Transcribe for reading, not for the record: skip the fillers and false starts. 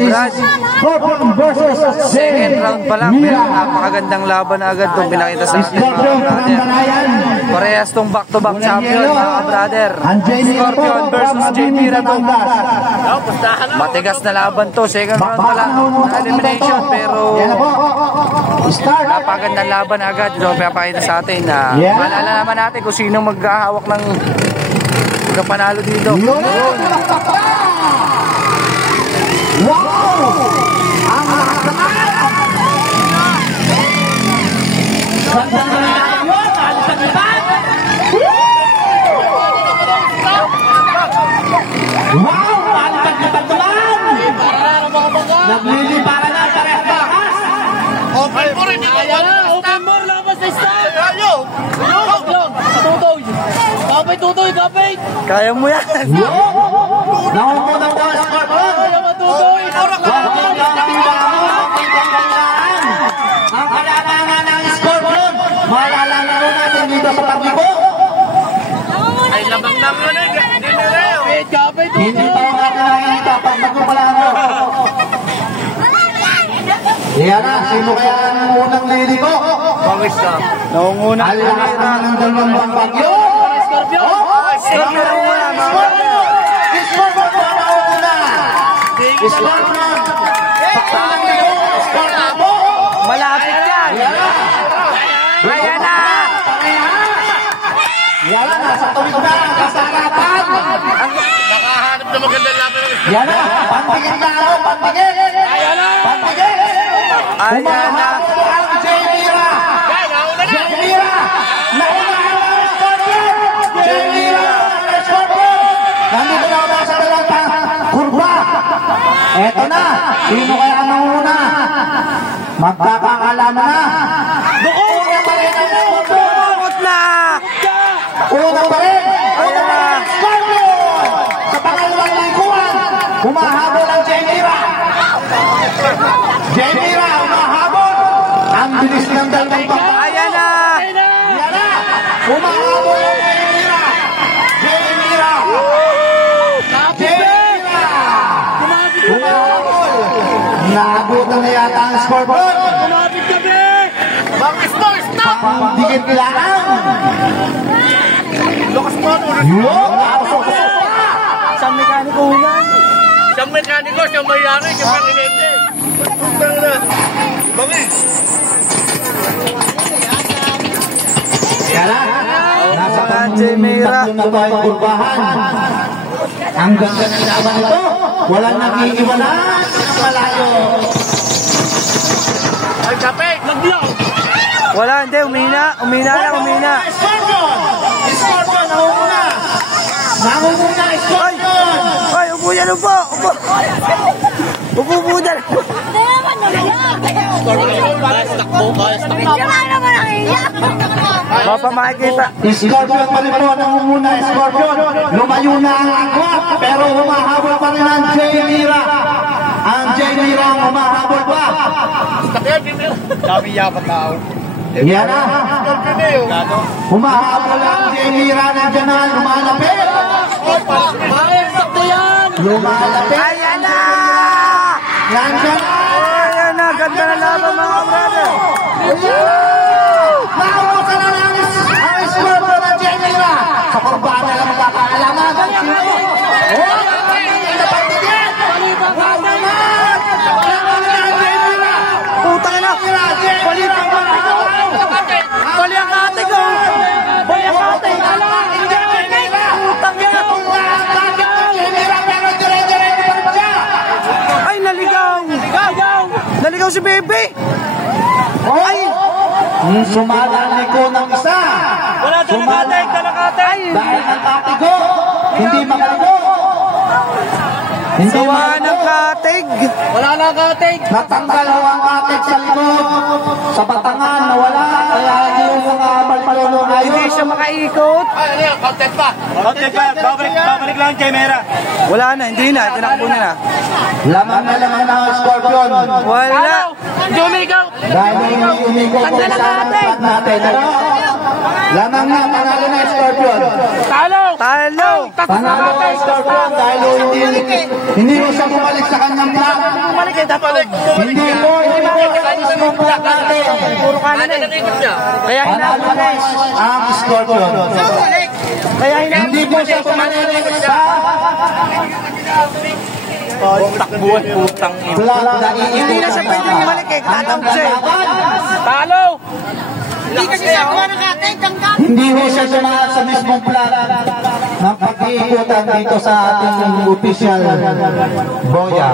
Brad. Second round pa lang, pero napakagandang laban na agad itong pinakita sa atin mga brother. Parehas itong back-to-back champion mga brother. Scorpion versus JP Rato. Matigas na laban to, second round pa lang na elimination, pero napakagandang laban agad. Ito pinapakita sa atin na malala naman natin kung sino maghahawak ng panalo dito. Wow! Ang lakas! Ganda na lang yun! Alis sa lipan! Wow! Alis sa lipan naman! Nagliliparan na sa restaurant! Open more! Open more! Labas sa start! Ayun! Tutoy! Kapay! Tutoy! Kapay! Kaya mo yan! Nakumunang daw sa Scorpion! Kaya mo Tutoy! Ang kalamangan ng Scorpion, malalaro natin dito sa pagbibo. Ay, labang naman na. Hindi na rin. Kapay! Hindi pa makakalain ito pag magpapalano. Yan na, sino kaya ang unang liliko? Pawis ka. Naunguna. Alakas naman ng dalawang buwang bagyo. Scorpion! Scorpion ang una mga brother. Scorpion po ang una. Scorpion. Scorpion po. Malapit yan. Ayan na. Yan na, nasa tuwid na ang kasarapan. Nakahanap na magandang laban ng Yan na, pantigin na ako, pantigin. Ayan na! Pantigin. Ayan na. Umahabol ang J-Mira. J-Mira. Naunahan ang Scorpion. J-Mira. Scorpion. Nandito na ako sa dalawang kurba. Eto na. Sino kaya ang mauna? Magkakakalaman na. Una pa rin ang Bukot na. Una pa rin. Una pa rin. Scorpion. Sa pangalawang lingkuhan. Humahabol ang J-Mira. J-Mira humahabol. Ang bilis ng dalawang bangka. Ayan na. Yan na. Humahabol ang J-Mira. J-Mira. J-Mira. Humahabol. Naabutan na yata ang Scorpion. Kumapit kami! Bakit mo? Stop! Pangdikit lang. Lakas mo ano? Yun. Isang mekaniko yan. Siyang mekaniko, siyang mayari, siyang marinete. Pagkutang na. Bakit? Yan na. Nasa Mga J-Mira. tatlong na tayo kurbahan. Ang ganda ng laban ito. Walang nakikiwalan. Malayo. Ay, kape! Naglaw! Wala, hindi. Umina. Umina na, umina. Scorpion! Scorpion, nangunguna! Nangunguna, Scorpion! Ay, upo yan, upo. Upo. Upo po dyan. Hindi naman Papa, makikita. Scorpion pa rin po, nangunguna, Scorpion. Lumayo na ang Aqua, pero humahabol pa rin ang J-Mira. Ang J-Mira ang humahabol pa. Sabi yapat tao. Yan na. Humahabol ang J-Mira, nandiyan na, lumalapit. Sakto yan! Lumalapit. Ayan na. Nandiyan na. Ayan na. Ganda na laban mga brother. Nauusan na lang ang Scorpion ng J-Mira. Sa kurbana lang magkakaalaman. Putang ina. Bali ang ate ko. Bali ang ate ko. Bali ang ate. Putang ina. Ay, naligaw. Naligaw si Bebe. Ay. Sumaliko ng isa. Wala talakatay, talakatay! Dahil ang katigo, hindi makaligo. Hindi Sawa ng makaligo. katig. Wala na katig! Natanggal ho ang katig sa likod. Sa batangan, nawala. Kaya yung mga balpalono na Hindi yun. siya makaikot. Ay, ano yan? Content pa! Okay, babalik lang kay Mera. Wala na, hindi na. Tinakbo niya na. Lamang na lamang na ang Scorpion. Wala. Hindi umigaw! Dahil umiko ko sa lahat natin. Ano? Lamang na, panalo na Scorpion. Talo! Talo! Panalo na Scorpion dahil hindi mo siya bumalik sa kanyang block. Bumalik eh, dapat. Hindi mo sa block natin. Puro kanan na eh. Kaya Panalo na ang Scorpion. Kaya Hindi mo siya bumalik sa takbuhan, putang ina. block na Hindi na siya pwede bumalik eh. Tatawag siya eh. Talo! Hindi kasi sa kuha ng ating tangkap. Hindi mo siya sumahat sa mismong block ng pag-iikutan dito sa ating official boya.